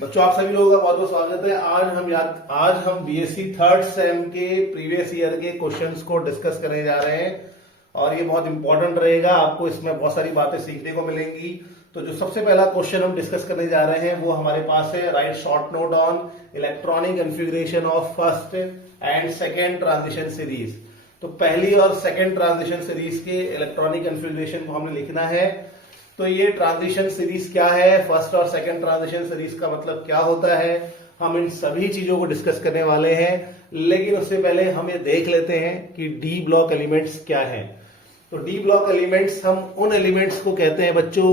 बच्चों आप सभी लोगों का बहुत बहुत स्वागत है। आज हम बीएससी थर्ड सेम के प्रीवियस ईयर के क्वेश्चंस को डिस्कस करने जा रहे हैं और ये बहुत इंपॉर्टेंट रहेगा। आपको इसमें बहुत सारी बातें सीखने को मिलेंगी। तो जो सबसे पहला क्वेश्चन हम डिस्कस करने जा रहे हैं वो हमारे पास है, right short note on electronic configuration of first and second transition series. तो पहली और सेकेंड ट्रांजिशन सीरीज के इलेक्ट्रॉनिक कॉन्फ़िगरेशन को हमने लिखना है। तो ये ट्रांजिशन सीरीज क्या है, फर्स्ट और सेकंड ट्रांजिशन सीरीज का मतलब क्या होता है, हम इन सभी चीजों को डिस्कस करने वाले हैं। लेकिन उससे पहले हम ये देख लेते हैं कि डी ब्लॉक एलिमेंट्स क्या हैं। तो डी ब्लॉक एलिमेंट्स हम उन एलिमेंट्स को कहते हैं बच्चों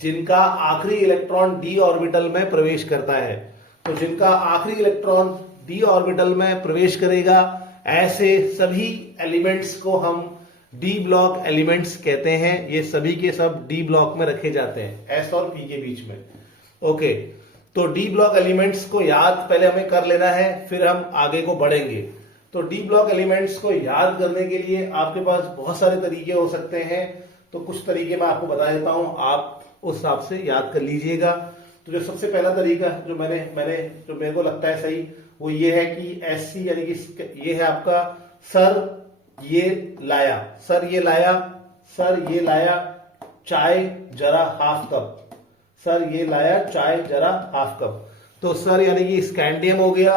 जिनका आखिरी इलेक्ट्रॉन डी ऑर्बिटल में प्रवेश करता है। तो जिनका आखिरी इलेक्ट्रॉन डी ऑर्बिटल में प्रवेश करेगा ऐसे सभी एलिमेंट्स को हम डी ब्लॉक एलिमेंट्स कहते हैं। ये सभी के सब डी ब्लॉक में रखे जाते हैं, एस और पी के बीच में। ओके, तो डी ब्लॉक एलिमेंट्स को याद पहले हमें कर लेना है, फिर हम आगे को बढ़ेंगे। तो डी ब्लॉक एलिमेंट्स को याद करने के लिए आपके पास बहुत सारे तरीके हो सकते हैं। तो कुछ तरीके मैं आपको बता देता हूं, आप उस हिसाब से याद कर लीजिएगा। तो जो सबसे पहला तरीका जो मेरे को लगता है सही, वो ये है कि एससी यानी कि ये है आपका सर ये लाया, सर ये लाया, सर ये लाया चाय जरा हाफ कप, सर ये लाया चाय जरा हाफ कप। तो सर यानी कि स्कैंडियम हो गया,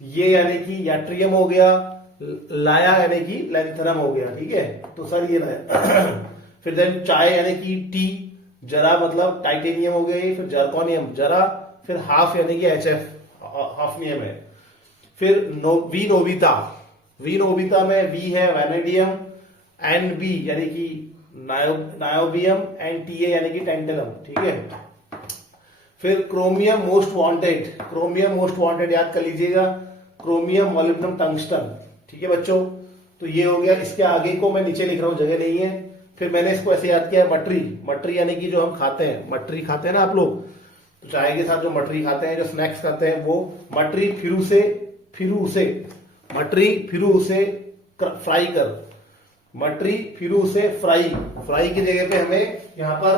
ये यानी कि याट्रियम हो गया, लाया यानी कि लैंथरम हो गया। ठीक है, तो सर ये लाया फिर देन चाय यानी कि टी, जरा मतलब टाइटेनियम हो गया, फिर जर्कोनियम जरा, फिर हाफ यानी कि HF हाफनियम है। फिर वी नोबिता, वी नोबिता में वी है वैनेडियम, एन बी यानी कि नायोबियम, एंड टी ए यानी कि टेंटेलम। ठीक है, फिर chromium most wanted, chromium most wanted याद कर लीजिएगा, क्रोमियम मोलिब्डेनम टंगस्टन। ठीक है बच्चों, तो ये हो गया। इसके आगे को मैं नीचे लिख रहा हूं, जगह नहीं है। फिर मैंने इसको ऐसे याद किया, मटरी, मटरी यानी कि जो हम खाते हैं, मटरी खाते हैं ना आप लोग, तो चाय के साथ जो मटरी खाते हैं, जो स्नैक्स खाते हैं, वो मटरी मटरी फिर उसे फ्राई कर, मटरी फिर उसे फ्राई, फ्राई की जगह पे हमें यहां पर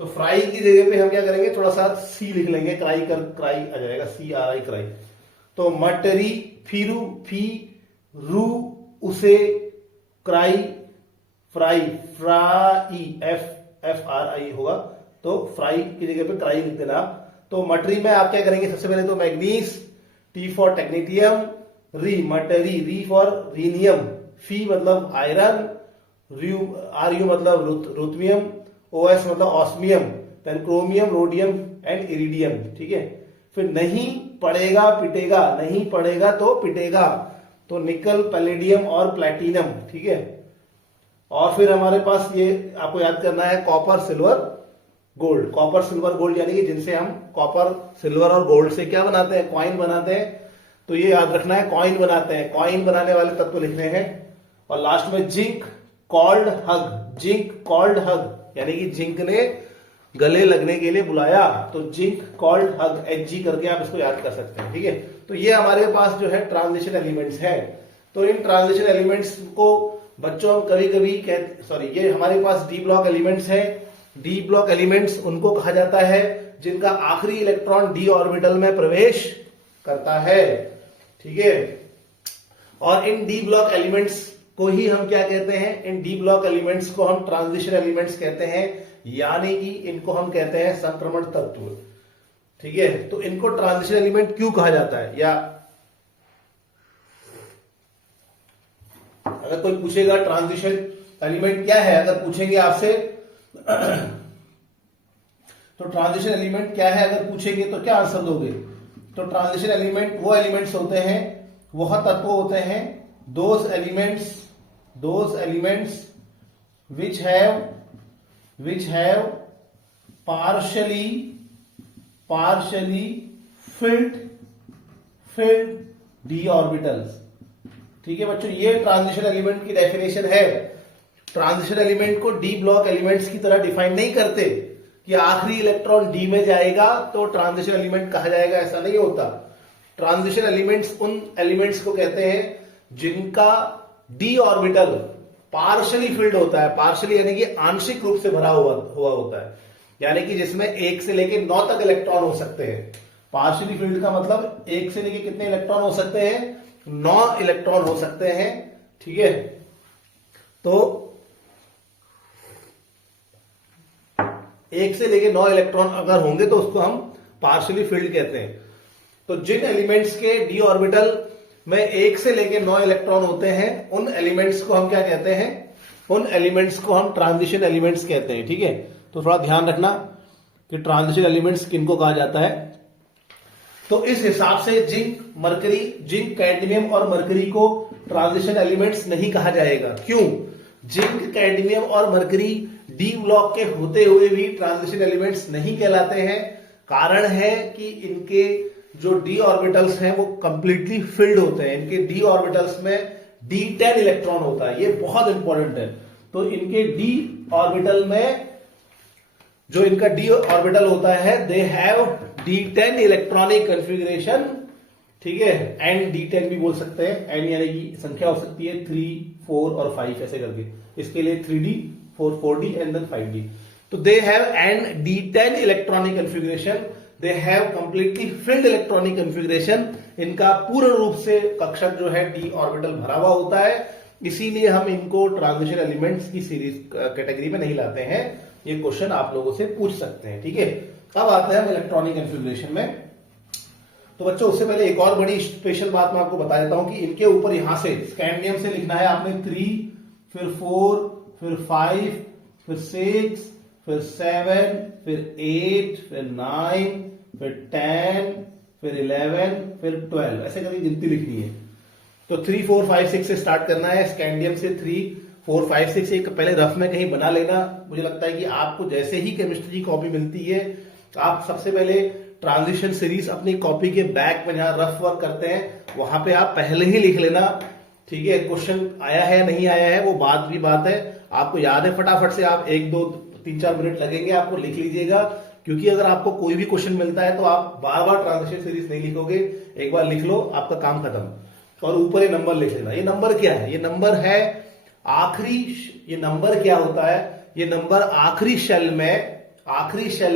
तो फ्राई की जगह पे हम क्या करेंगे, थोड़ा सा सी लिख लेंगे, क्राई कर, क्राई आ जाएगा, CRI क्राई। तो मटरी फिरू फी रू उसे क्राई फ्राई, फ्राई FRI होगा, तो फ्राई की जगह पे क्राई लिख देना आप। तो मटरी में आप क्या करेंगे, सबसे पहले तो मैग्नीज, T फॉर टेक्नीटियम, री मटरी, री फॉर रीनियम, फी मतलब आयरन, RU मतलब रुथमियम, OS मतलब osmium, then chromium, rhodium and iridium. ठीक है, फिर नहीं पड़ेगा पिटेगा, नहीं पड़ेगा तो पिटेगा, तो निकल, पैलेडियम और प्लेटिनम। ठीक है, और फिर हमारे पास ये आपको याद करना है copper silver gold, copper silver gold यानी कि जिनसे हम कॉपर सिल्वर और गोल्ड से क्या बनाते हैं, कॉइन बनाते हैं। तो ये याद रखना है, कॉइन बनाते हैं, कॉइन बनाने वाले तत्व लिखने हैं। और लास्ट में जिंक कॉल्ड हग, जिंक कॉल्ड हग यानी कि जिंक ने गले लगने के लिए बुलाया, तो जिंक कॉल्ड हग, HG करके आप इसको याद कर सकते हैं। ठीक है, तो ये हमारे पास जो है ट्रांजिशन एलिमेंट्स है। तो इन ट्रांजिशन एलिमेंट्स को बच्चों कभी कभी ये हमारे पास डी ब्लॉक एलिमेंट्स है। डी ब्लॉक एलिमेंट्स उनको कहा जाता है जिनका आखिरी इलेक्ट्रॉन डी ऑर्बिटल में प्रवेश करता है। ठीक है, और इन डी ब्लॉक एलिमेंट्स को ही हम क्या कहते हैं, इन डी ब्लॉक एलिमेंट्स को हम ट्रांजिशन एलिमेंट्स कहते हैं, यानी कि इनको हम कहते हैं संक्रमण तत्व। ठीक है, तो इनको ट्रांजिशन एलिमेंट क्यों कहा जाता है, या अगर कोई पूछेगा ट्रांजिशन एलिमेंट क्या है, अगर पूछेंगे आपसे तो ट्रांजिशन एलिमेंट क्या है अगर पूछेंगे तो क्या आंसर दोगे। तो ट्रांजिशन एलिमेंट वो एलिमेंट्स होते हैं, वह तत्व होते हैं, those elements which have partially filled d orbitals। ठीक है बच्चों, ये ट्रांजिशन एलिमेंट की डेफिनेशन है। ट्रांजिशन एलिमेंट को डी ब्लॉक एलिमेंट्स की तरह डिफाइन नहीं करते कि आखिरी इलेक्ट्रॉन डी में जाएगा तो ट्रांजिशन एलिमेंट कहा जाएगा, ऐसा नहीं होता। ट्रांजिशन एलिमेंट्स उन एलिमेंट्स को कहते हैं जिनका डी ऑर्बिटल पार्शली फिल्ड होता है, पार्शली यानी कि आंशिक रूप से भरा हुआ होता है, यानी कि जिसमें 1 से लेके 9 तक इलेक्ट्रॉन हो सकते हैं। पार्शली फिल्ड का मतलब 1 से लेके कितने इलेक्ट्रॉन हो सकते हैं? 9 इलेक्ट्रॉन हो सकते हैं, ठीक है। तो 1 से लेके 9 इलेक्ट्रॉन अगर होंगे तो उसको हम पार्शली फिल्ड कहते हैं। तो जिन एलिमेंट्स के डी ऑर्बिटल में 1 से लेके 9 इलेक्ट्रॉन होते हैं, उन एलिमेंट्स को हम क्या कहते हैं? उन एलिमेंट्स को हम ट्रांजिशन एलिमेंट्स कहते हैं, ठीक है। तो थोड़ा ध्यान रखना कि ट्रांजिशन एलिमेंट्स किनको कहा जाता है। तो इस हिसाब से जिंक, कैडमियम और मरकरी को ट्रांजिशन एलिमेंट्स नहीं कहा जाएगा। क्यों? जिंक, कैडमियम और मरकरी डी ब्लॉक के होते हुए भी ट्रांजिशन एलिमेंट्स नहीं कहलाते हैं। कारण है कि इनके जो डी ऑर्बिटल्स हैं वो कंप्लीटली फिल्ड होते हैं। इनके डी ऑर्बिटल्स में D10 इलेक्ट्रॉन होता है, ये बहुत इंपॉर्टेंट है। तो इनके डी ऑर्बिटल में जो इनका डी ऑर्बिटल होता है, they have D10 electronic configuration, ठीक है। एंड D10 भी बोल सकते हैं, एंड यानी कि संख्या हो सकती है 3, 4 और 5 ऐसे करके। इसके लिए 3D, 4D and then 5D। तो they have an D10 electronic configuration, they have completely filled electronic configuration. इनका पूर्ण रूप से कक्षक जो है डी ऑर्बिटल भरा हुआ होता है, इसीलिए हम इनको ट्रांजिशन एलिमेंट्स की सीरीज कैटेगरी में नहीं लाते हैं। ये क्वेश्चन आप लोगों से पूछ सकते हैं, ठीक है। अब आते हैं हम इलेक्ट्रॉनिक कन्फिग्रेशन में। तो बच्चों उससे पहले एक और बड़ी स्पेशल बात मैं आपको बता देता हूं कि इनके ऊपर यहां से स्कैंडियम से लिखना है आपने 3, फिर 4, फिर 5, फिर 6, फिर 7, फिर 8, फिर 9, फिर 10, फिर 11, फिर 12, ऐसे करके गिनती लिखनी है। तो 3, 4, 5, 6 से स्टार्ट करना है। स्कैंडियम से 3, 4, 5, 6 एक पहले रफ में कहीं बना लेना। मुझे लगता है कि आपको जैसे ही केमिस्ट्री की कॉपी मिलती है, आप सबसे पहले ट्रांजिशन सीरीज अपनी कॉपी के बैक में जहां रफ वर्क करते हैं वहां पे आप पहले ही लिख लेना, ठीक है। क्वेश्चन आया है नहीं आया है वो बात है, आपको याद है फटाफट से आप 1, 2, 3, 4 मिनट लगेंगे, आपको लिख लीजिएगा। क्योंकि अगर आपको कोई भी क्वेश्चन मिलता है तो आप बार बार ट्रांजिशन सीरीज नहीं लिखोगे, एक बार लिख लो, आपका काम खत्म। और ऊपर ये नंबर लिख लेना। ये नंबर क्या है? ये नंबर है आखिरी। ये नंबर क्या होता है? ये नंबर आखिरी शेल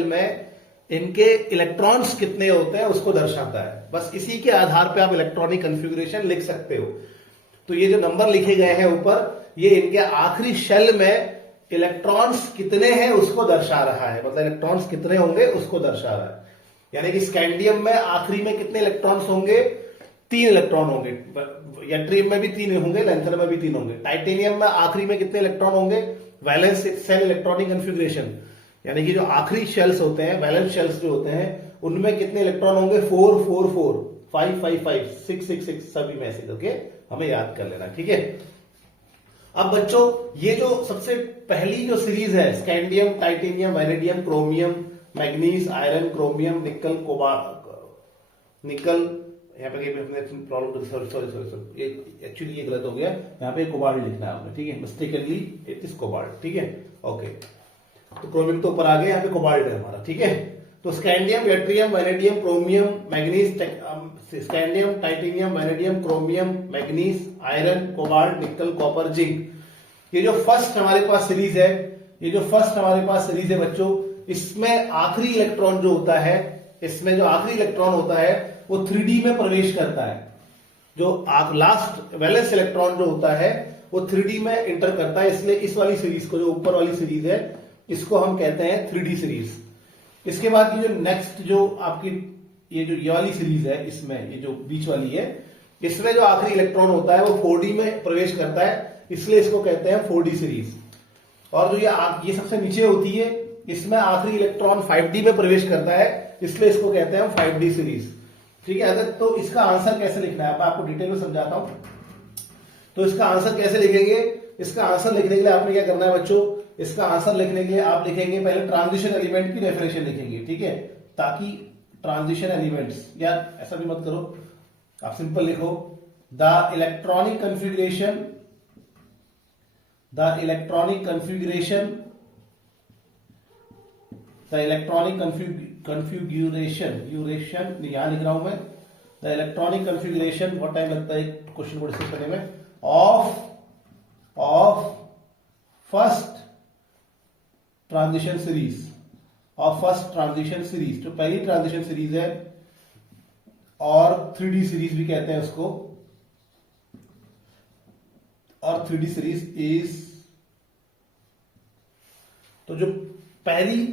में इनके इलेक्ट्रॉन्स कितने होते हैं उसको दर्शाता है। बस इसी के आधार पे आप इलेक्ट्रॉनिक कन्फिग्रेशन लिख सकते हो। तो ये जो नंबर लिखे गए हैं ऊपर, ये इनके आखिरी शेल में इलेक्ट्रॉन्स कितने हैं उसको दर्शा रहा है, मतलब इलेक्ट्रॉन्स कितने होंगे उसको दर्शा रहा है। यानी कि स्कैंडियम में आखिरी में कितने इलेक्ट्रॉन्स होंगे? 3 इलेक्ट्रॉन होंगे। यट्रियम में भी 3 होंगे, लैंथर में भी 3 होंगे। टाइटेनियम में आखिरी में कितने इलेक्ट्रॉन होंगे? वैलेंस शेल इलेक्ट्रॉनिक कन्फिग्रेशन, यानी कि जो आखिरी शेल्स होते हैं, वैलेंस शेल्स जो होते हैं, उनमें कितने इलेक्ट्रॉन होंगे? 4, 4, 4, 5, 5, 5, 6, 6, 6, सभी में ऐसे करके हमें याद कर लेना, ठीक है। अब बच्चों ये जो सबसे पहली जो सीरीज है, scandium, titanium, vanadium, chromium, manganese, iron, chromium, निकल, निकल, यहाँ पे प्रॉब्लम, सॉरी, एक्चुअली ये गलत हो गया, यहाँ पे कोबाल्ट लिखना है आपने, ठीक है, मिस्टेकनली इट इज कोबाल्ट, ठीक है, ओके। तो क्रोमियम तो ऊपर आ गया, यहाँ पे कोबाल्ट है हमारा, ठीक है। तो scandium, yttrium, vanadium, chromium, manganese, scandium, titanium, vanadium, chromium, manganese, iron, cobalt, निकल, कॉपर, जिंक। ये जो फर्स्ट हमारे पास सीरीज है, बच्चों, इसमें आखिरी इलेक्ट्रॉन जो होता है, इसमें जो आखिरी इलेक्ट्रॉन होता है वो 3D में प्रवेश करता है। जो लास्ट वैलेंस इलेक्ट्रॉन जो होता है वो 3D में एंटर करता है, इसलिए इस वाली सीरीज को, जो ऊपर वाली सीरीज है, इसको हम कहते हैं 3D सीरीज। इसके बाद ये जो नेक्स्ट जो आपकी ये वाली सीरीज है, इसमें ये जो बीच वाली है, इसमें जो आखिरी इलेक्ट्रॉन होता है वो 4D में प्रवेश करता है, इसलिए इसको कहते हैं 4D सीरीज। और जो ये सबसे नीचे होती है, इसमें आखिरी इलेक्ट्रॉन 5D में प्रवेश करता है, इसलिए इसको कहते हैं 5D सीरीज, ठीक है। अगर तो इसका आंसर कैसे लिखना है मैं आपको डिटेल में समझाता हूं। तो इसका आंसर कैसे लिखेंगे? इसका आंसर लिखने के लिए आपने क्या करना है बच्चों? इसका आंसर लिखने के लिए आप लिखेंगे पहले ट्रांजिशन एलिमेंट की डेफिनेशन लिखेंगे, ठीक है, ताकि ट्रांजिशन एलिमेंट्स, या ऐसा भी मत करो, आप सिंपल लिखो द इलेक्ट्रॉनिक कन्फिग्रेशन यहां लिख रहा हूं मैं, द इलेक्ट्रॉनिक कन्फिग्रेशन, बहुत टाइम लगता है क्वेश्चन को डिस्कस करने में, ऑफ फर्स्ट ट्रांजिशन सीरीज और फर्स्ट ट्रांजिशन सीरीज, जो पहली ट्रांजिशन सीरीज है और 3D सीरीज भी कहते हैं उसको, और 3D सीरीज इज, तो जो पहली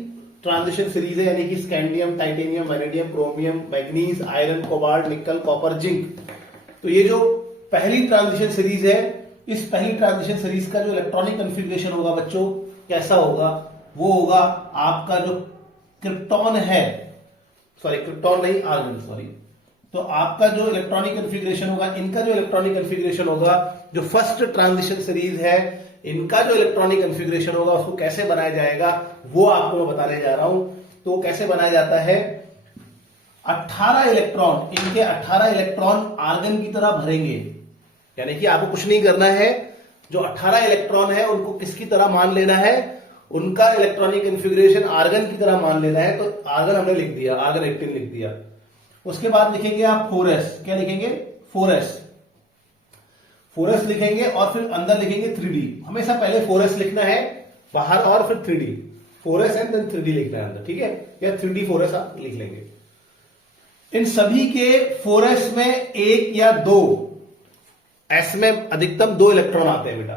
ट्रांजिशन सीरीज है यानी कि scandium, titanium, vanadium, chromium, manganese, iron, cobalt, निकल, कॉपर, जिंक, तो ये जो पहली ट्रांजिशन सीरीज है, इस पहली ट्रांजिशन सीरीज का जो इलेक्ट्रॉनिक कॉन्फ़िगरेशन होगा बच्चों कैसा होगा, वो होगा आपका जो क्रिप्टॉन है, सॉरी क्रिप्टॉन नहीं आर्गन, सॉरी, तो आपका जो इलेक्ट्रॉनिक कॉन्फ़िगरेशन होगा, इनका जो इलेक्ट्रॉनिक कॉन्फ़िगरेशन होगा, जो फर्स्ट ट्रांजिशन सीरीज है, इनका जो इलेक्ट्रॉनिक कॉन्फ़िगरेशन होगा उसको कैसे बनाया जाएगा वो आपको मैं बताने जा रहा हूं। तो कैसे बनाया जाता है, 18 इलेक्ट्रॉन, इनके 18 इलेक्ट्रॉन आर्गन की तरह भरेंगे, यानी कि आपको कुछ नहीं करना है, जो 18 इलेक्ट्रॉन है उनको किसकी तरह मान लेना है, उनका इलेक्ट्रॉनिक कॉन्फ़िगरेशन आर्गन की तरह मान लेना है। तो आर्गन हमने लिख दिया, आर्गन 18 लिख दिया। उसके बाद लिखेंगे आप 4s, क्या लिखेंगे 4s, 4s लिखेंगे और फिर अंदर लिखेंगे 3D, हमेशा पहले 4s लिखना है बाहर और फिर 3D, 4s and then 3D लिखना है अंदर, ठीक है, या 3D 4s आप लिख लेंगे। इन सभी के 4s में एक या दो, s में अधिकतम 2 इलेक्ट्रॉन आते हैं बेटा,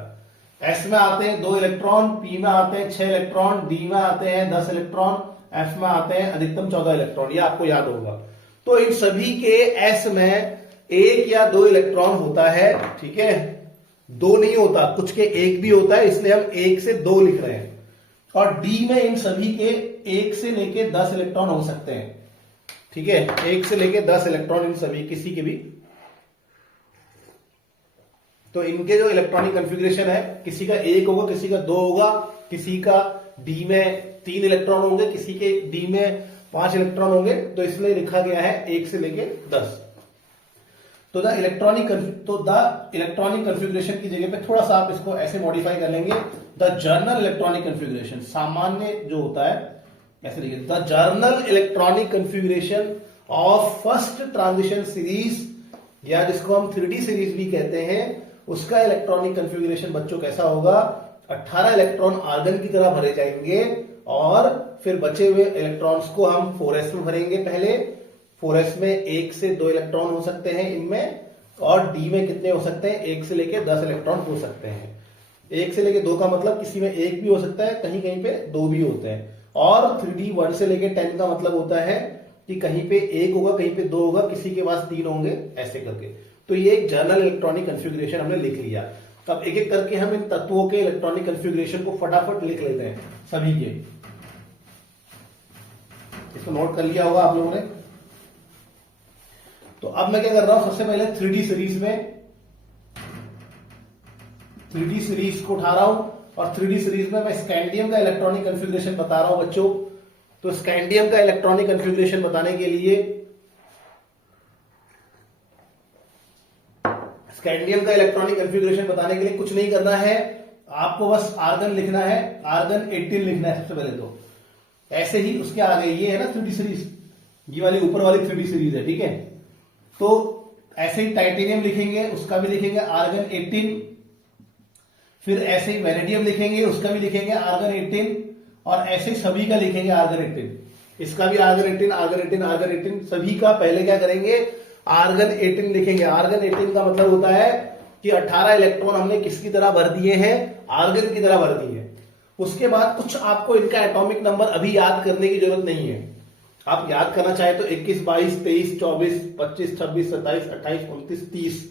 s में आते हैं 2 इलेक्ट्रॉन, p में आते हैं 6 इलेक्ट्रॉन, d में आते हैं 10 इलेक्ट्रॉन, f में आते हैं अधिकतम 14 इलेक्ट्रॉन, ये आपको याद होगा। तो इन सभी के s में एक या दो इलेक्ट्रॉन होता है, ठीक है, दो नहीं होता, कुछ के एक भी होता है, इसलिए हम 1 से 2 लिख रहे हैं। और d में इन सभी के 1 से लेके 10 इलेक्ट्रॉन हो सकते हैं, ठीक है, 1 से लेके 10 इलेक्ट्रॉन इन सभी, किसी के भी। तो इनके जो इलेक्ट्रॉनिक कॉन्फ़िगरेशन है, किसी का 1 होगा, किसी का 2 होगा, किसी का d में 3 इलेक्ट्रॉन होंगे, किसी के d में 5 इलेक्ट्रॉन होंगे, तो इसलिए लिखा गया है 1 से लेके 10। तो द इलेक्ट्रॉनिक कॉन्फ़िगरेशन की जगह पे थोड़ा सा आप इसको ऐसे मॉडिफाई कर लेंगे, द जर्नल इलेक्ट्रॉनिक कॉन्फ़िगरेशन, सामान्य जो होता है ऐसे लिखिए, the journal electronic configuration of first transition series, या जिसको हम 3D सीरीज भी कहते हैं, उसका इलेक्ट्रॉनिक कॉन्फ़िगरेशन बच्चों कैसा होगा, 18 इलेक्ट्रॉन आर्गन की तरह भरे जाएंगे और फिर बचे हुए इलेक्ट्रॉन्स को हम 4s में भरेंगे। पहले 4s में 1 से 2 इलेक्ट्रॉन हो सकते हैं इनमें, और d में कितने हो सकते हैं, 1 से लेके 10 इलेक्ट्रॉन हो सकते हैं। 1 से लेके 2 का मतलब किसी में 1 भी हो सकता है, कहीं कहीं पे 2 भी होते हैं। और 3D 1 से लेके 10 का मतलब होता है कि कहीं पे 1 होगा, कहीं पे 2 होगा, किसी के पास 3 होंगे, ऐसे करके। तो ये एक जनरल इलेक्ट्रॉनिक कॉन्फ़िगरेशन हमने लिख लिया। अब एक एक करके हम इन तत्वों के इलेक्ट्रॉनिक कॉन्फ़िगरेशन को फटाफट लिख लेते हैं सभी के। इसको नोट कर लिया होगा आप लोगों ने। तो अब मैं क्या कर रहा हूं, सबसे पहले 3D सीरीज को उठा रहा हूं, और 3D सीरीज में मैं स्कैंडियम का इलेक्ट्रॉनिक कॉन्फ़िगरेशन बता रहा हूं बच्चों। तो स्कैंडियम का इलेक्ट्रॉनिक कॉन्फ़िगरेशन बताने के लिए, स्कैंडियम का इलेक्ट्रॉनिक कॉन्फ़िगरेशन बताने के लिए कुछ नहीं करना है, आपको बस आर्गन लिखना है, आर्गन 18 लिखना है सबसे पहले। तो ऐसे ही उसके आगे ये है ना 3D सीरीज, ये वाली ऊपर वाली 3D सीरीज है, ठीक है। तो ऐसे ही टाइटेनियम लिखेंगे, उसका भी लिखेंगे आर्गन 18, फिर ऐसे ही वैनेडियम लिखेंगे, उसका भी लिखेंगे आर्गन 18, और ऐसे ही सभी का लिखेंगे आर्गन 18, इसका भी आर्गन 18, आर्गन 18, आर्गन 18, सभी का पहले क्या करेंगे, आर्गन 18 लिखेंगे। आर्गन 18 का मतलब होता है कि 18 इलेक्ट्रॉन हमने किसकी तरह भर दिए हैं, आर्गन की तरह भर दिए हैं। उसके बाद कुछ आपको इनका एटॉमिक नंबर अभी याद करने की जरूरत नहीं है, आप याद करना चाहे तो 21, 22, 23, 24, 25, 26, 27, 28, 29, 30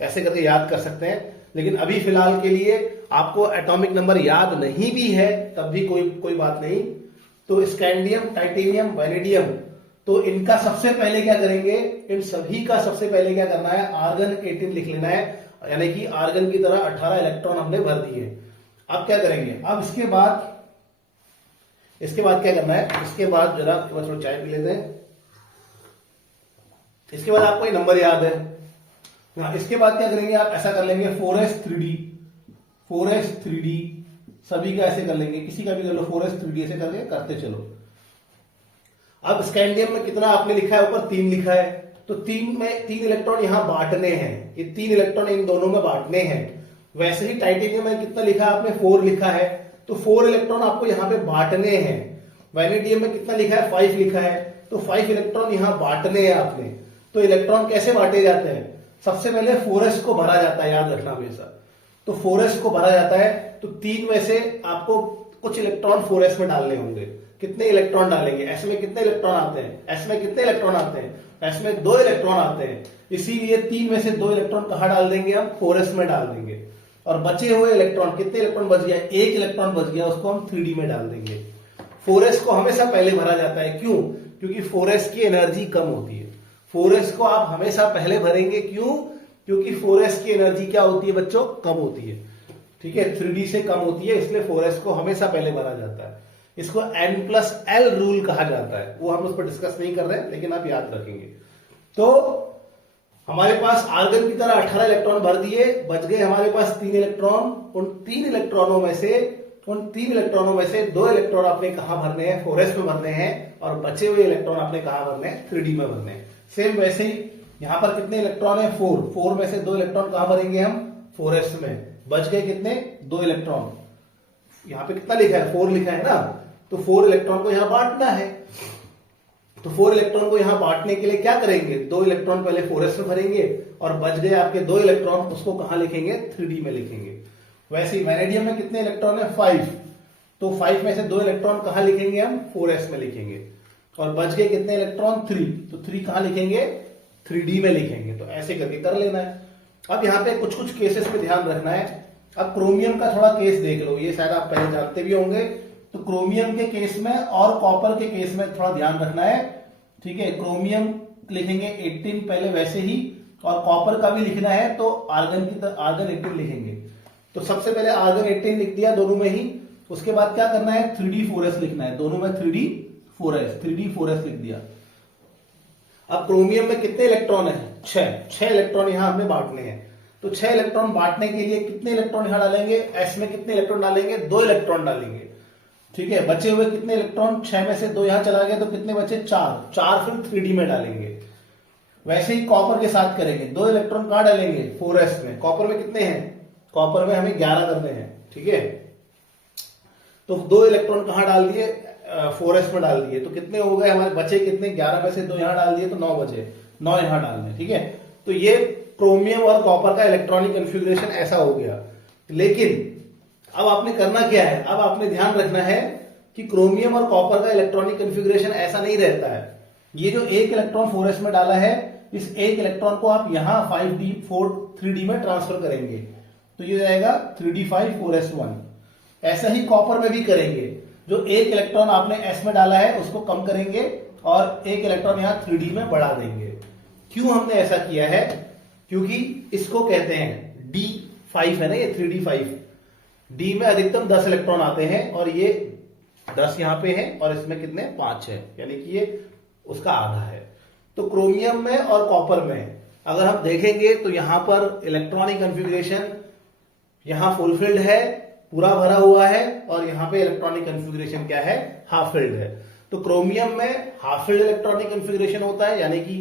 ऐसे करके याद कर सकते हैं। लेकिन अभी फिलहाल के लिए आपको एटॉमिक नंबर याद नहीं भी है तब भी कोई बात नहीं। तो स्कैंडियम, टाइटेनियम, वैनेडियम, तो इनका सबसे पहले क्या करेंगे, इन सभी का सबसे पहले क्या करना है, आर्गन 18 लिख लेना है, यानी कि आर्गन की तरह 18 इलेक्ट्रॉन हमने भर दिए। अब क्या करेंगे, अब इसके बाद क्या करना है, इसके बाद जरा थोड़ा चाय पी लेते हैं। इसके बाद आपको ये नंबर याद है, इसके बाद क्या करेंगे, आप ऐसा कर लेंगे 4s 3d, सभी का ऐसे कर लेंगे, किसी का भी कर लो 4s 3d, ऐसे करके करते चलो। अब स्कैंडियम में कितना आपने लिखा है, ऊपर 3 लिखा है, तो 3 इलेक्ट्रॉन यहां बांटने हैं, ये 3 इलेक्ट्रॉन इन दोनों में बांटने हैं। वैसे ही टाइटेनियम में कितना लिखा है आपने, 4 लिखा है, तो 4 इलेक्ट्रॉन आपको यहाँ पे बांटने हैं। वैनेडियम में कितना लिखा है, 5 लिखा है, तो 5 इलेक्ट्रॉन यहाँ बांटने हैं आपने। तो इलेक्ट्रॉन कैसे बांटे जाते हैं, सबसे पहले 4s को भरा जाता है, याद रखना हमेशा। तो 4s को भरा जाता है, तो 3 में से आपको कुछ इलेक्ट्रॉन 4s में डालने होंगे। कितने इलेक्ट्रॉन डालेंगे, s में कितने इलेक्ट्रॉन आते हैं, s में कितने इलेक्ट्रॉन आते हैं, s में 2 इलेक्ट्रॉन आते हैं, इसीलिए 3 में से 2 इलेक्ट्रॉन कहां डाल देंगे हम, 4s में डाल देंगे। और बचे हुए इलेक्ट्रॉन, कितने इलेक्ट्रॉन बच गया, 1 इलेक्ट्रॉन बच गया, उसको हम 3d में डाल देंगे। 4s को हमेशा पहले भरा जाता है, क्यों, क्योंकि 4s की एनर्जी कम होती है। 4s को आप हमेशा पहले भरेंगे, क्यों, क्योंकि 4s की एनर्जी क्या होती है बच्चों, कम होती है, ठीक है, 3d से कम होती है, इसलिए 4s को हमेशा पहले भरा जाता है। इसको n+l रूल कहा जाता है, वो हम उस पर डिस्कस नहीं कर रहे हैं, लेकिन आप याद रखेंगे। तो हमारे पास आर्गन की तरह 18 इलेक्ट्रॉन भर दिए, बच गए हमारे पास 3 इलेक्ट्रॉन। उन 3 इलेक्ट्रॉनों में से 2 इलेक्ट्रॉन आपने कहां भरने हैं, 4s में भरने हैं, और बचे हुए इलेक्ट्रॉन आपने कहां भरने हैं, 3d में भरने हैं। सेम वैसे ही यहां पर कितने इलेक्ट्रॉन है, 4 में से 2 इलेक्ट्रॉन कहां भरेंगे हम, 4s में। बच गए कितने, 2 इलेक्ट्रॉन। यहां पे कितना लिखा है, 4 लिखा है ना, तो 4 इलेक्ट्रॉन को यहां बांटना है। तो 4 इलेक्ट्रॉन को यहां बांटने के लिए क्या करेंगे, 2 इलेक्ट्रॉन पहले 4s में भरेंगे, और बच गए आपके 2 इलेक्ट्रॉन, उसको कहां लिखेंगे, 3d में लिखेंगे। वैसे ही वैनेडियम में कितने इलेक्ट्रॉन है, 5, तो 5 में से 2 इलेक्ट्रॉन कहां लिखेंगे हम, 4s में लिखेंगे, और बच गए कितने इलेक्ट्रॉन, 3, तो 3 कहां लिखेंगे, 3d में लिखेंगे। तो ऐसे करके कर लेना है। अब यहाँ पे कुछ कुछ केसेस पे ध्यान रखना है। अब क्रोमियम का थोड़ा केस देख लो, ये शायद आप पहले जानते भी होंगे। तो क्रोमियम के केस में और कॉपर के केस में थोड़ा ध्यान रखना है, ठीक है। क्रोमियम लिखेंगे 18 पहले वैसे ही, और कॉपर का भी लिखना है तो आर्गन 18 लिखेंगे। तो सबसे पहले आर्गन 18 लिख दिया दोनों में ही, उसके बाद क्या करना है, 3d4s लिखना है, दोनों में 3d4s लिख दिया। अब क्रोमियम में कितने इलेक्ट्रॉन है, 6 इलेक्ट्रॉन यहां हमें बांटने हैं। तो 6 इलेक्ट्रॉन बांटने के लिए कितने इलेक्ट्रॉन यहां डालेंगे, s में कितने इलेक्ट्रॉन डालेंगे, 2 इलेक्ट्रॉन डालेंगे, ठीक है। बचे हुए कितने इलेक्ट्रॉन, 6 में से 2 यहां चला गया, तो कितने बचे, 4 फिर 3d में डालेंगे। वैसे ही कॉपर के साथ करेंगे, 2 इलेक्ट्रॉन कहां डालेंगे, 4s में। कॉपर में कितने हैं, कॉपर में हमें 11 करने हैं, ठीक है। तो 2 इलेक्ट्रॉन कहां डाल दिए, 4s में डाल दिए, तो कितने हो गए हमारे, बचे कितने, 11 में से 2 यहां डाल दिए, तो 9 बचे, 9 यहां डालने, ठीक है। तो ये क्रोमियम और कॉपर का इलेक्ट्रॉनिक कन्फिग्रेशन ऐसा हो गया। लेकिन अब आपने करना क्या है, अब आपने ध्यान रखना है कि क्रोमियम और कॉपर का इलेक्ट्रॉनिक कन्फिग्रेशन ऐसा नहीं रहता है। ये जो 1 इलेक्ट्रॉन 4s में डाला है, इस 1 इलेक्ट्रॉन को आप यहां 3d में ट्रांसफर करेंगे, तो ये जाएगा 3d5 4s1। ऐसा ही कॉपर में भी करेंगे, जो 1 इलेक्ट्रॉन आपने s में डाला है उसको कम करेंगे, और 1 इलेक्ट्रॉन यहां 3d में बढ़ा देंगे। क्यों हमने ऐसा किया है, क्योंकि इसको कहते हैं d5 है ना, ये 3d5, d में अधिकतम 10 इलेक्ट्रॉन आते हैं, और ये 10 यहां पे है, और इसमें कितने 5 है, यानी कि ये उसका आधा है। तो क्रोमियम में और कॉपर में अगर हम देखेंगे तो यहां पर इलेक्ट्रॉनिक कन्फिग्रेशन यहां फुलफिल्ड है, पूरा भरा हुआ है, और यहां पे इलेक्ट्रॉनिक कन्फिग्रेशन क्या है, हाफ फिल्ड है। तो क्रोमियम में हाफ फिल्ड इलेक्ट्रॉनिक कन्फिग्रेशन होता है, यानी कि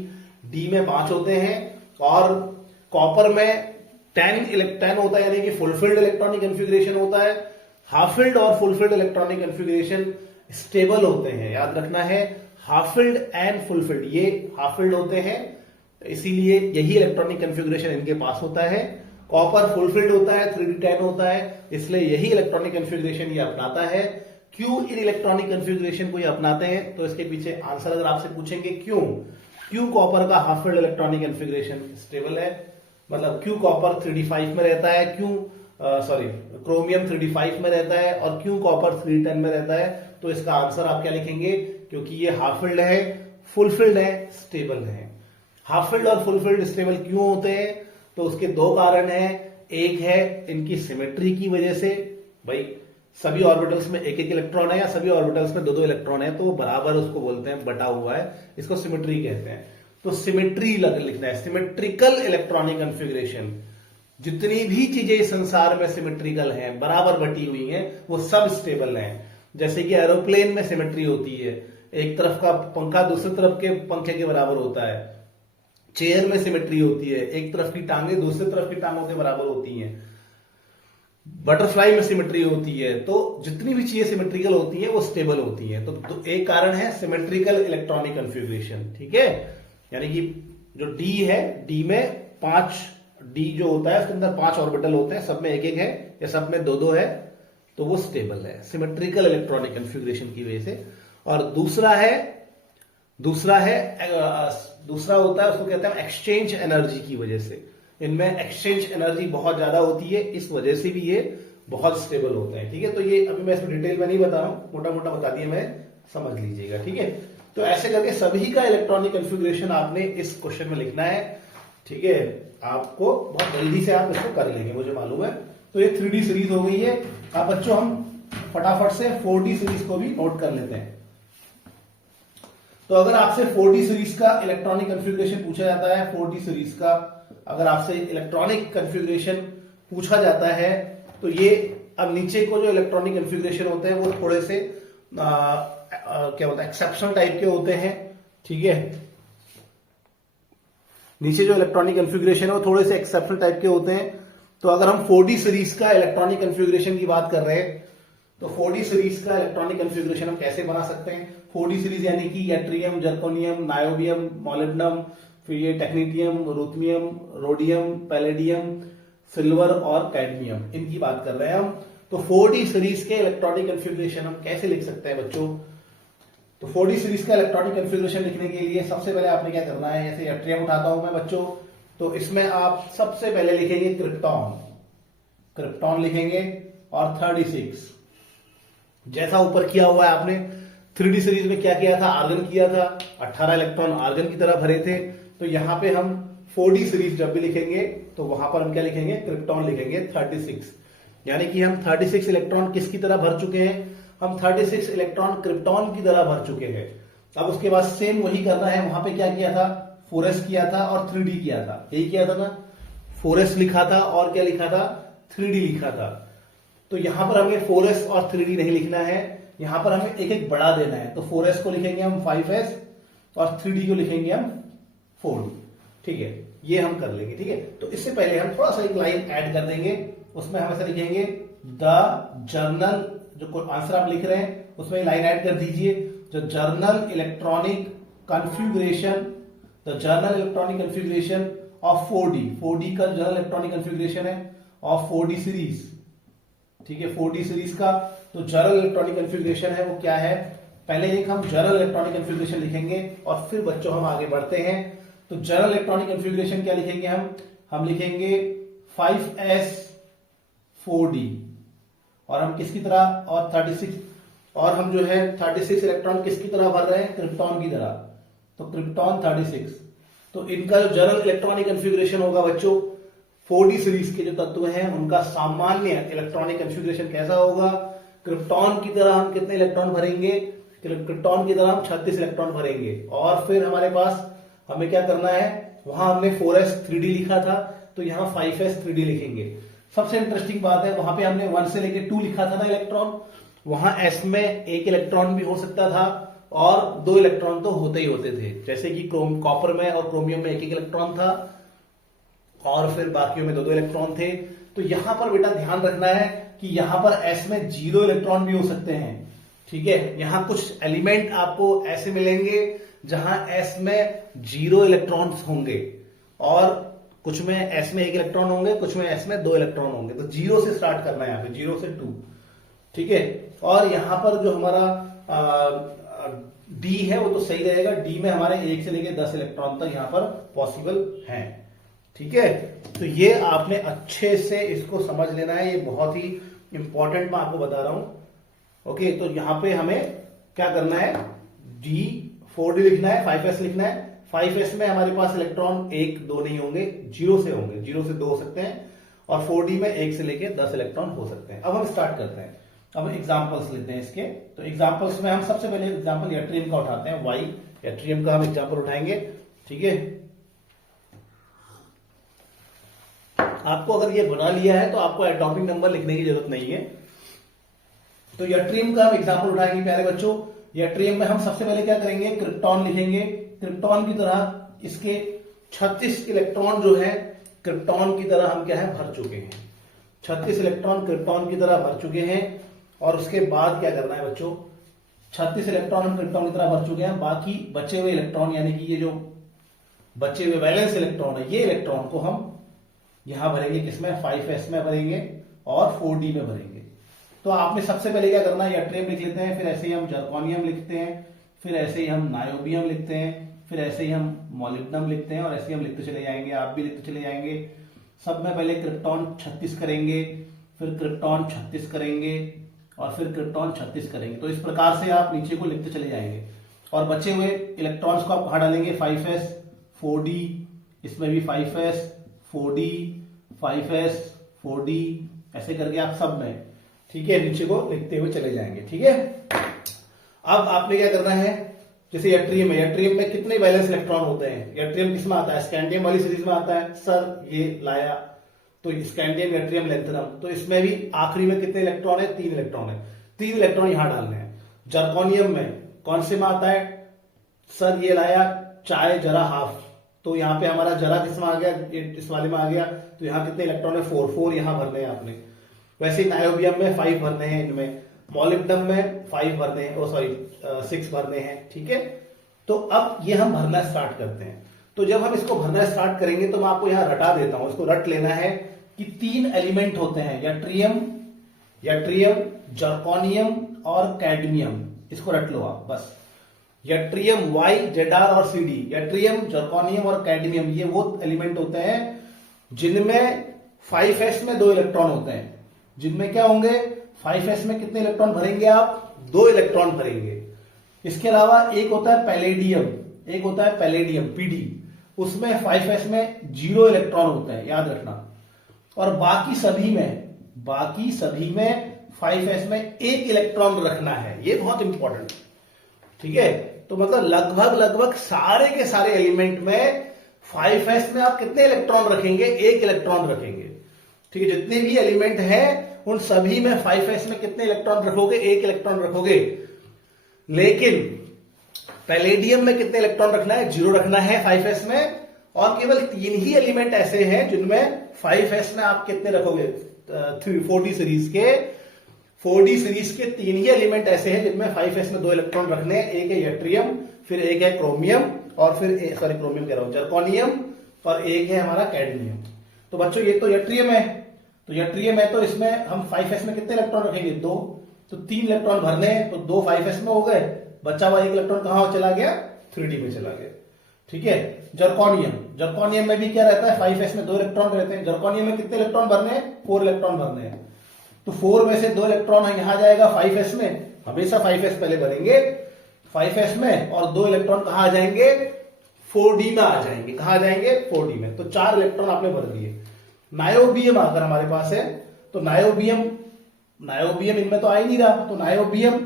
d में 5 होते हैं, और कॉपर में 10 होता है, यानी कि फुलफिल्ड इलेक्ट्रॉनिक कन्फिग्रेशन होता है। हाफ फिल्ड और फुलफिल्ड इलेक्ट्रॉनिक कन्फिग्रेशन स्टेबल होते हैं, याद रखना है। हाफ फिल्ड एंड फुलफिल्ड, ये हाफ फिल्ड होते हैं, इसीलिए यही इलेक्ट्रॉनिक कन्फिग्रेशन इनके पास होता है। कॉपर फुलफिल्ड होता है, 3d10 होता है, इसलिए यही इलेक्ट्रॉनिक कन्फिग्रेशन ये अपनाता है। क्यों इन इलेक्ट्रॉनिक कन्फिग्रेशन को ये अपनाते हैं, तो इसके पीछे आंसर अगर आपसे पूछेंगे क्यों कॉपर का half filled electronic configuration stable है, मतलब क्यों कॉपर 3d5 में रहता है, क्रोमियम 3d5 में रहता है, और क्यों कॉपर 3d10 में रहता है, तो इसका आंसर आप क्या लिखेंगे, क्योंकि ये हाफ फिल्ड है, फुलफिल्ड है, स्टेबल है। हाफ फिल्ड और फुलफिल्ड स्टेबल क्यों होते हैं, तो उसके 2 कारण हैं। एक है इनकी सिमेट्री की वजह से, भाई सभी ऑर्बिटल्स में 1-1 इलेक्ट्रॉन है, या सभी ऑर्बिटल्स में 2-2 इलेक्ट्रॉन है, तो वो बराबर उसको बोलते हैं, बटा हुआ है, इसको सिमेट्री कहते हैं। तो सिमेट्री लिखना है, सिमेट्रिकल इलेक्ट्रॉनिक कन्फिग्रेशन। जितनी भी चीजें इस संसार में सिमेट्रिकल हैं, बराबर बटी हुई हैं, वो सब स्टेबल हैं। जैसे कि एरोप्लेन में सिमेट्री होती है, एक तरफ का पंखा दूसरी तरफ के पंखे के बराबर होता है। चेयर में सिमेट्री होती है, एक तरफ की टांगे दूसरी तरफ की टांगों के बराबर होती हैं। बटरफ्लाई में सिमेट्री होती है, तो जितनी भी चीजें सिमेट्रिकल होती हैं वो स्टेबल होती हैं। तो एक कारण है सिमेट्रिकल इलेक्ट्रॉनिक कन्फिग्रेशन, ठीक है। यानी कि जो डी है, डी में 5 डी जो होता है उसके अंदर 5 ऑर्बिटल होते हैं, सब में एक एक है या सब में दो दो है, तो वो स्टेबल है सिमेट्रिकल इलेक्ट्रॉनिक कन्फिग्रेशन की वजह से। और दूसरा होता है, उसको कहते हैं एक्सचेंज एनर्जी की वजह से। इनमें एक्सचेंज एनर्जी बहुत ज्यादा होती है, इस वजह से भी ये बहुत स्टेबल होते हैं, ठीक है। तो ये अभी मैं इसमें डिटेल में नहीं बता रहा हूं, मोटा मोटा बता दिया मैं, समझ लीजिएगा, ठीक है। तो ऐसे करके सभी का इलेक्ट्रॉनिक कन्फिग्रेशन आपने इस क्वेश्चन में लिखना है, ठीक है। आपको बहुत जल्दी से आप इसको कर लेंगे, मुझे मालूम है। तो ये 3D सीरीज हो गई है। अब बच्चों हम फटाफट से 4D सीरीज को भी नोट कर लेते हैं। तो अगर आपसे 4D सीरीज का इलेक्ट्रॉनिक कन्फिग्रेशन पूछा जाता है, 4D सीरीज का अगर आपसे इलेक्ट्रॉनिक कन्फिग्रेशन पूछा जाता है, तो ये अब नीचे को जो इलेक्ट्रॉनिक कन्फिग्रेशन होते हैं वो थोड़े से क्या होता है, एक्सेप्शनल टाइप के होते हैं, ठीक है। नीचे जो इलेक्ट्रॉनिक कन्फिग्रेशन है वो थोड़े से एक्सेप्शनल टाइप के होते हैं। तो अगर हम 4D सीरीज का इलेक्ट्रॉनिक कन्फिग्रेशन की बात कर रहे हैं, तो 4D सीरीज का इलेक्ट्रॉनिक कन्फिग्रेशन हम कैसे बना सकते हैं। 4D सीरीज यानी कि यट्रियम, जर्कोनियम, नायोबियम, मोलिब्डेनम, फिर ये टेक्नीटियम, रुथमियम, रोडियम, पैलेडियम, सिल्वर और कैडमियम, इनकी बात कर रहे हैं हम। तो 4D सीरीज के इलेक्ट्रॉनिक कन्फिग्रेशन हम कैसे लिख सकते हैं बच्चों। तो 4D सीरीज का इलेक्ट्रॉनिक कन्फिग्रेशन लिखने के लिए सबसे पहले आपने क्या करना है, जैसे यट्रियम उठाता हूं मैं बच्चों, तो इसमें आप सबसे पहले लिखेंगे क्रिप्टॉन लिखेंगे और 36, जैसा ऊपर किया हुआ है आपने। 3D सीरीज में क्या किया था, आर्गन किया था, 18 इलेक्ट्रॉन आर्गन की तरह भरे थे। तो यहां पे हम 4D सीरीज जब भी लिखेंगे तो वहां पर हम क्या लिखेंगे, क्रिप्टॉन लिखेंगे 36, यानी कि हम 36 इलेक्ट्रॉन किसकी तरह भर चुके हैं, हम 36 इलेक्ट्रॉन क्रिप्टॉन की तरह भर चुके हैं। अब उसके बाद सेम वही करना है, वहां पे क्या किया था, 4s किया था और 3D किया था, यही किया था ना, 4s लिखा था और क्या लिखा था, 3D लिखा था। तो यहां पर हमें 4s और 3D नहीं लिखना है, यहां पर हमें एक एक बढ़ा देना है। तो 4s को लिखेंगे हम 5s और 3D को लिखेंगे हम 4D, ठीक है। ये हम कर लेंगे, ठीक है। तो इससे पहले हम थोड़ा सा एक लाइन ऐड कर देंगे, उसमें हम ऐसा लिखेंगे द जर्नल, जो आंसर आप लिख रहे हैं उसमें लाइन ऐड कर दीजिए, जो journal electronic configuration, the journal electronic configuration of 4D का जर्नल इलेक्ट्रॉनिक कन्फिग्रेशन है ऑफ 4D सीरीज, ठीक है। 4D सीरीज का तो जर्नल इलेक्ट्रॉनिक कन्फिग्रेशन है वो क्या है, पहले एक हम जर्नल इलेक्ट्रॉनिक कन्फिग्रेशन लिखेंगे और फिर बच्चों हम आगे बढ़ते हैं। तो जर्नल इलेक्ट्रॉनिक कन्फिग्रेशन क्या लिखेंगे हम लिखेंगे 5s 4D, और हम किसकी तरह, और 36, और हम जो है 36 इलेक्ट्रॉन किसकी तरह भर रहे हैं, क्रिप्टॉन की तरह, तो क्रिप्टॉन 36। तो इनका जो जर्नल इलेक्ट्रॉनिक कन्फिग्रेशन होगा बच्चों, 4D सीरीज के जो तत्व हैं उनका सामान्य इलेक्ट्रॉनिक कन्फिग्रेशन कैसा होगा, क्रिप्टॉन की तरह हम कितने इलेक्ट्रॉन भरेंगे, क्रिप्टॉन की तरह हम 36 इलेक्ट्रॉन भरेंगे। और फिर हमारे पास हमें क्या करना है, वहां हमने 4s 3D लिखा था, तो यहां 5s 3D लिखेंगे। सबसे इंटरेस्टिंग बात है, वहां पे हमने 1 से लेके 2 लिखा था ना इलेक्ट्रॉन, वहां s में एक इलेक्ट्रॉन भी हो सकता था और 2 इलेक्ट्रॉन तो होते ही होते थे, जैसे कि कॉपर में और क्रोमियम में एक एक इलेक्ट्रॉन था और फिर बाकियों में 2-2 इलेक्ट्रॉन थे। तो यहां पर बेटा ध्यान रखना है कि यहां पर s में 0 इलेक्ट्रॉन भी हो सकते हैं, ठीक है। यहां कुछ एलिमेंट आपको ऐसे मिलेंगे जहां s में 0 इलेक्ट्रॉन्स होंगे और कुछ में s में 1 इलेक्ट्रॉन होंगे, कुछ में s में 2 इलेक्ट्रॉन होंगे। तो 0 से स्टार्ट करना है, यहाँ पे 0 से 2, ठीक है। और यहां पर जो हमारा d है वो तो सही रहेगा, d में हमारे 1 से लेके 10 इलेक्ट्रॉन तक यहां पर पॉसिबल है, ठीक है। तो ये आपने अच्छे से इसको समझ लेना है, ये बहुत ही इंपॉर्टेंट मैं आपको बता रहा हूं। ओके, तो यहां पे हमें क्या करना है, d 4D लिखना है, 5s लिखना है। 5s में हमारे पास इलेक्ट्रॉन 1 2 नहीं होंगे, 0 से होंगे, 0 से 2 हो सकते हैं, और 4D में 1 से लेके 10 इलेक्ट्रॉन हो सकते हैं। अब हम स्टार्ट करते हैं, अब एग्जांपल्स लेते हैं इसके। तो एग्जांपल्स में हम सबसे पहले एग्जांपल यट्रियम का उठाते हैं, y यट्रियम का हम एग्जांपल उठाएंगे, ठीक है। आपको अगर ये बना लिया है तो आपको एटॉमिक नंबर लिखने की जरूरत नहीं है। तो यट्रियम का हम एग्जांपल उठाएंगे प्यारे बच्चों। यट्रियम में हम सबसे पहले क्या करेंगे, क्रिप्टॉन लिखेंगे। क्रिप्टॉन की तरह इसके 36 इलेक्ट्रॉन जो है क्रिप्टॉन की तरह हम क्या है भर चुके हैं। 36 इलेक्ट्रॉन क्रिप्टॉन की तरह भर चुके हैं। और उसके बाद क्या करना है बच्चों, 36 इलेक्ट्रॉन हम क्रिप्टॉन की तरह भर चुके हैं, बाकी बचे हुए इलेक्ट्रॉन यानी कि ये जो बचे हुए वैलेंस इलेक्ट्रॉन है, ये इलेक्ट्रॉन को हम यहां भरेंगे, किसमें, 5s में भरेंगे और 4d में भरेंगे। तो आपने सबसे पहले क्या करना है, यट्रियम लिख लेते हैं, फिर ऐसे ही हम जर्कोनियम लिखते हैं, फिर ऐसे ही हम नायोबियम लिखते हैं, फिर ऐसे ही हम मॉलिब्डेनम लिखते हैं, और ऐसे ही हम लिखते चले जाएंगे, आप भी लिखते चले जाएंगे। सब में पहले क्रिप्टॉन 36 करेंगे, फिर क्रिप्टॉन 36 करेंगे, और फिर क्रिप्टॉन 36 करेंगे। तो इस प्रकार से आप नीचे को लिखते चले जाएंगे, और बचे हुए इलेक्ट्रॉन्स को आप कहां डालेंगे, 5s 4d, इसमें भी 5s 4d 5s 4d, ऐसे करके आप सब में, ठीक है, नीचे को लिखते हुए चले जाएंगे। ठीक है, अब आपने क्या करना है, जैसे यट्रियम है, यट्रियम में कितने वैलेंस इलेक्ट्रॉन होते हैं, यट्रियम किसमें आता है, स्कैंडियम वाली सीरीज में आता है। सर ये लाया तो स्कैंडियम यट्रियम लेंथनम, तो इसमें भी आखिरी में कितने इलेक्ट्रॉन है, 3 इलेक्ट्रॉन है, 3 इलेक्ट्रॉन यहां डालने हैं। जर्कोनियम में कौन से में आता है, सर ये लाया चाय जरा हाफ, तो यहाँ पे हमारा जरा किसमें आ गया, इस वाले में आ गया, तो यहाँ कितने इलेक्ट्रॉन है, 4 यहां भरने हैं आपने। वैसे ही नायोबियम में 5 भरने हैं, इनमें मॉलिब्डेनम में 5 भरने हैं, 6 भरने हैं। ठीक है, तो अब ये हम भरना स्टार्ट करते हैं। तो जब हम इसको भरना स्टार्ट करेंगे तो मैं आपको यहां रटा देता हूं, इसको रट लेना है कि 3 एलिमेंट होते हैं, यट्रियम जर्कोनियम और कैडमियम, इसको रट लो आप बस। यट्रियम Y ZR और CD, यट्रियम जर्कोनियम और कैडमियम, ये वो एलिमेंट होते हैं जिनमें 5s में 2 इलेक्ट्रॉन होते हैं, जिनमें क्या होंगे, 5s में कितने इलेक्ट्रॉन भरेंगे आप, 2 इलेक्ट्रॉन भरेंगे। इसके अलावा एक होता है पैलेडियम PD, उसमें 5s में 0 इलेक्ट्रॉन होते हैं, याद रखना। और बाकी सभी में 5s में 1 इलेक्ट्रॉन रखना है, ये बहुत इंपॉर्टेंट। ठीक है, तो मतलब लगभग सारे के सारे एलिमेंट में 5s में आप कितने इलेक्ट्रॉन रखेंगे, 1 इलेक्ट्रॉन रखेंगे। ठीक है, जितने भी एलिमेंट हैं उन सभी में 5s में कितने इलेक्ट्रॉन रखोगे, 1 इलेक्ट्रॉन रखोगे। लेकिन पैलेडियम में कितने इलेक्ट्रॉन रखना है, 0 रखना है 5s में, और केवल 3 ही एलिमेंट ऐसे हैं जिनमें 5s में आप कितने रखोगे, 4d सीरीज के 3 ही एलिमेंट ऐसे हैं जिनमें 5s में 2 इलेक्ट्रॉन रखने हैं। एक है यट्रियम, फिर एक है क्रोमियम, और फिर क्रोमियम कह रहा हूं, जर्कोनियम, और एक है हमारा कैडमियम। तो बच्चों ये तो यट्रियम है, तो इसमें हम 5s में कितने इलेक्ट्रॉन रखेंगे, 2, तो 3 इलेक्ट्रॉन भरने हैं, तो 2 5s में हो गए, बचा हुआ 1 इलेक्ट्रॉन कहां चला गया, 3d में चला गया। ठीक है, जर्कोनियम में भी क्या रहता है, 5s में 2 इलेक्ट्रॉन रहते हैं। जर्कोनियम में कितने इलेक्ट्रॉन भरने हैं, 4 इलेक्ट्रॉन भरने हैं, तो 4 में से 2 इलेक्ट्रॉन यहां जाएगा 5s में, हमेशा 5s पहले भरेंगे 5s में, और 2 इलेक्ट्रॉन कहां आ जाएंगे, 4d में आ जाएंगे। कहां जाएंगे, 4d में। तो 4 इलेक्ट्रॉन आपने भर दिए। नायोबियम अगर हमारे पास है, तो नायोबियम इनमें तो आ ही नहीं रहा, तो नायोबियम,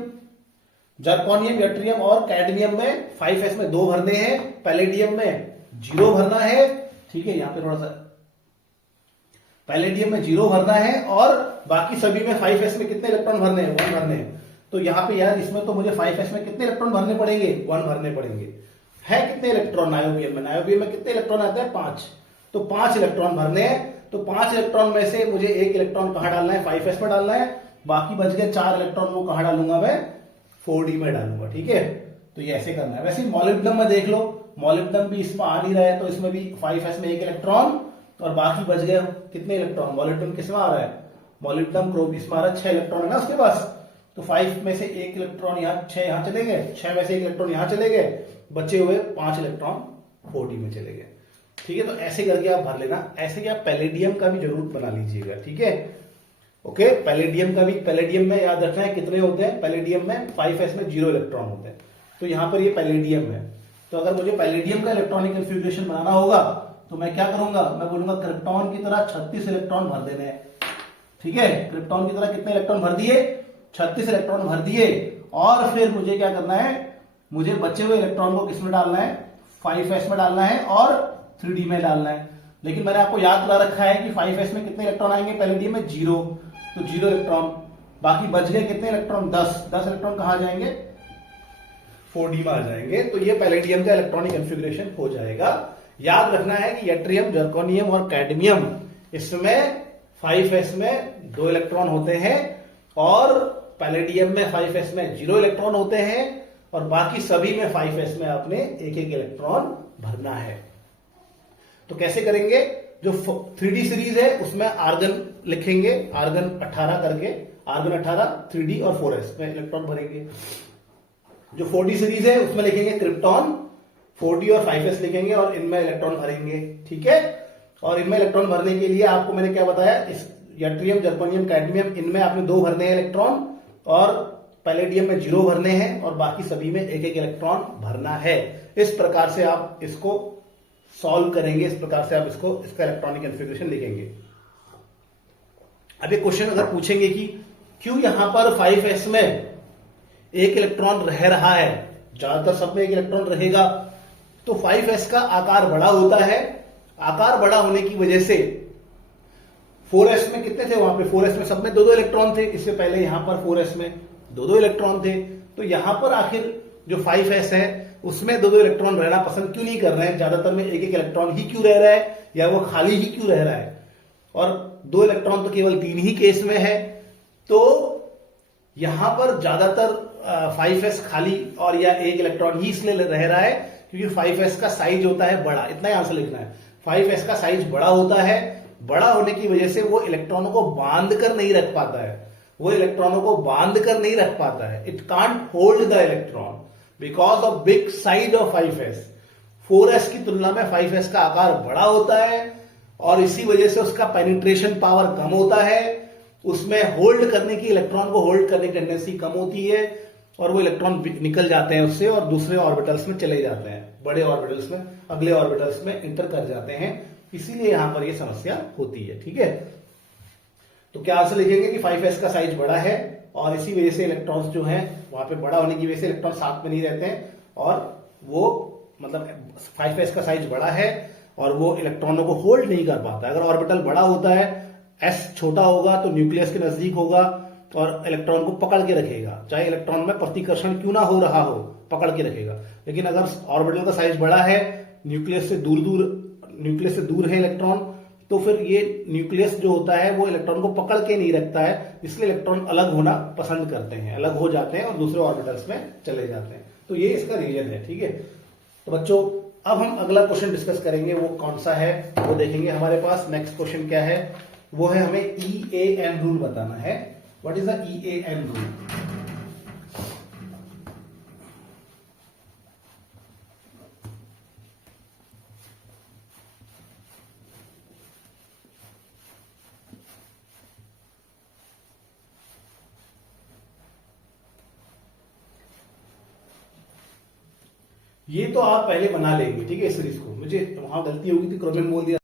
जर्कोनियम, यट्रियम और कैडमियम में 5s में 2 भरने हैं, पैलेडियम में 0 भरना है। ठीक है, यहां पे थोड़ा सा पैलेडियम में 0 भरना है, और बाकी सभी में 5s में कितने इलेक्ट्रॉन भरने हैं, 1 भरने हैं। तो यहां पे यार इसमें तो मुझे 5s में कितने इलेक्ट्रॉन भरने पड़ेंगे, 1 भरने पड़ेंगे। है कितने इलेक्ट्रॉन नायोबियम में कितने इलेक्ट्रॉन आते हैं, 5, तो 5 इलेक्ट्रॉन भरने हैं। तो 5 इलेक्ट्रॉन में से मुझे 1 इलेक्ट्रॉन कहां डालना है, 5s में डालना है, बाकी बच गए 4 इलेक्ट्रॉन वो कहां डालूंगा, मैं 4d में डालूंगा। ठीक है, तो ये ऐसे करना है। वैसे मॉलिब्डेनम में देख लो, मॉलिब्डेनम भी इसमें आ नहीं रहा है, तो इसमें भी 5s में 1 इलेक्ट्रॉन, और बाकी बच गए कितने इलेक्ट्रॉन, मॉलिब्डेनम किसमें आ रहा है, मॉलिब्डेनम क्रोम इसमें आ रहा है, 6 इलेक्ट्रॉन है ना उसके पास, तो 5 में से 1 इलेक्ट्रॉन यहाँ, 6 यहां चले गए, 6 में से 1 इलेक्ट्रॉन यहां चले गए, बचे हुए 5 इलेक्ट्रॉन 4d में चले गए। ठीक है, तो ऐसे करके आप भर लेना। ऐसे ही आप पैलेडियम का भी जरूर बना लीजिएगा। ठीक है, ओके, पैलेडियम में याद रखना है कितने होते हैं, पैलेडियम में 5s में 0 इलेक्ट्रॉन होते हैं, तो यहां पर ये पैलेडियम है। तो अगर मुझे पैलेडियम का इलेक्ट्रॉनिक कन्फिग्रेशन बनाना होगा तो मैं क्या करूंगा, मैं बोलूंगा क्रिप्टॉन की तरह 36 इलेक्ट्रॉन भर देने हैं। ठीक है, क्रिप्टॉन की तरह कितने इलेक्ट्रॉन भर दिए, 36 इलेक्ट्रॉन भर दिए, और फिर मुझे क्या करना है, मुझे बचे हुए इलेक्ट्रॉन को किसमें डालना है, 5s में डालना है और 3d में डालना है। लेकिन मैंने आपको याद करा रखा है कि 5s में कितने इलेक्ट्रॉन आएंगे, पैलेडियम में 0, तो 0 इलेक्ट्रॉन, बाकी बच गए कितने इलेक्ट्रॉन, 10 इलेक्ट्रॉन कहां जाएंगे, 4d में आ जाएंगे। तो ये पैलेडियम का इलेक्ट्रॉनिक कॉन्फ़िगरेशन हो जाएगा। याद रखना है कि यट्रियम, जर्कोनियम और कैडमियम, इसमें 5s में 2 इलेक्ट्रॉन होते हैं और पैलेडियम में 5s में 0 इलेक्ट्रॉन होते हैं और बाकी सभी में 5s में आपने एक एक इलेक्ट्रॉन भरना है। तो कैसे करेंगे? जो 3D सीरीज है उसमें आर्गन लिखेंगे, आर्गन 18 करके, आर्गन 18 3D और 4s में इलेक्ट्रॉन भरेंगे। जो 4D सीरीज है उसमें लिखेंगे क्रिप्टॉन, 4D और 5s लिखेंगे और इनमें इलेक्ट्रॉन भरेंगे। ठीक है, और इनमें इलेक्ट्रॉन भरने के लिए आपको मैंने क्या बताया, इस यट्रियम, जर्मेनियम, कैडमियम, इनमें आपने 2 भरने हैं इलेक्ट्रॉन और पैलेडियम में 0 भरने हैं और बाकी सभी में एक एक इलेक्ट्रॉन भरना है। इस प्रकार से आप इसको सॉल्व करेंगे, इस प्रकार से आप इसका इलेक्ट्रॉनिक कॉन्फ़िगरेशन लिखेंगे। अब ये क्वेश्चन अगर पूछेंगे कि क्यों यहां पर 5s में एक इलेक्ट्रॉन रह रहा है, ज्यादातर सब में एक इलेक्ट्रॉन रहेगा, तो 5s का आकार बड़ा होता है। आकार बड़ा होने की वजह से 4s में कितने थे, वहां पे 4s में सब में 2-2 इलेक्ट्रॉन थे, इससे पहले यहां पर 4s में 2-2 इलेक्ट्रॉन थे। तो यहां पर आखिर जो 5s है उसमें 2-2 इलेक्ट्रॉन रहना पसंद क्यों नहीं कर रहे हैं? ज्यादातर में एक एक इलेक्ट्रॉन ही क्यों रह रहा है, या वो खाली ही क्यों रह रहा है? और 2 इलेक्ट्रॉन तो केवल 3 ही केस में है। तो यहां पर ज्यादातर 5s खाली और या एक इलेक्ट्रॉन ही इसलिए रह रहा है क्योंकि 5s का साइज होता है बड़ा। इतना ही आंसर लिखना है, 5s का साइज बड़ा होता है। बड़ा होने की वजह से वो इलेक्ट्रॉनों को बांध कर नहीं रख पाता है, वो इलेक्ट्रॉनों को बांध कर नहीं रख पाता है। It can't hold the electron because of big size of 5s। 4s की तुलना में 5s का आकार बड़ा होता है और इसी वजह से उसका पेनिट्रेशन पावर कम होता है, उसमें होल्ड करने की, इलेक्ट्रॉन को होल्ड करने की टेंडेंसी कम होती है और वो इलेक्ट्रॉन निकल जाते हैं उससे और दूसरे ऑर्बिटल्स में चले जाते हैं, बड़े ऑर्बिटल्स में, अगले ऑर्बिटल्स में इंटर कर जाते हैं। इसीलिए यहां पर ये समस्या होती है। ठीक है, तो क्या आंसर लिखेंगे कि 5s का साइज बड़ा है और इसी वजह से इलेक्ट्रॉन्स जो हैं वहां पे बड़ा होने की वजह से इलेक्ट्रॉन साथ में नहीं रहते हैं और वो मतलब 5s का साइज बड़ा है और वो इलेक्ट्रॉनों को होल्ड नहीं कर पाता। अगर ऑर्बिटल बड़ा होता है, s छोटा होगा तो न्यूक्लियस के नजदीक होगा और इलेक्ट्रॉन को पकड़ के रखेगा, चाहे इलेक्ट्रॉन में प्रतिकर्षण क्यों ना हो रहा हो, पकड़ के रखेगा। लेकिन अगर ऑर्बिटल का साइज बड़ा है, न्यूक्लियस से दूर है इलेक्ट्रॉन, तो फिर ये न्यूक्लियस जो होता है वो इलेक्ट्रॉन को पकड़ के नहीं रखता है, इसलिए इलेक्ट्रॉन अलग होना पसंद करते हैं, अलग हो जाते हैं और दूसरे ऑर्बिटल्स में चले जाते हैं। तो ये इसका रीजन है। ठीक है, तो बच्चों अब हम अगला क्वेश्चन डिस्कस करेंगे, वो कौन सा है वो देखेंगे। हमारे पास नेक्स्ट क्वेश्चन क्या है, वो है हमें EAN रूल बताना है। What is the EAN rule? ये तो आप पहले बना लेंगे। ठीक है, इस सीरीज को, मुझे वहां गलती होगी थी, क्रोमियम बोल दिया।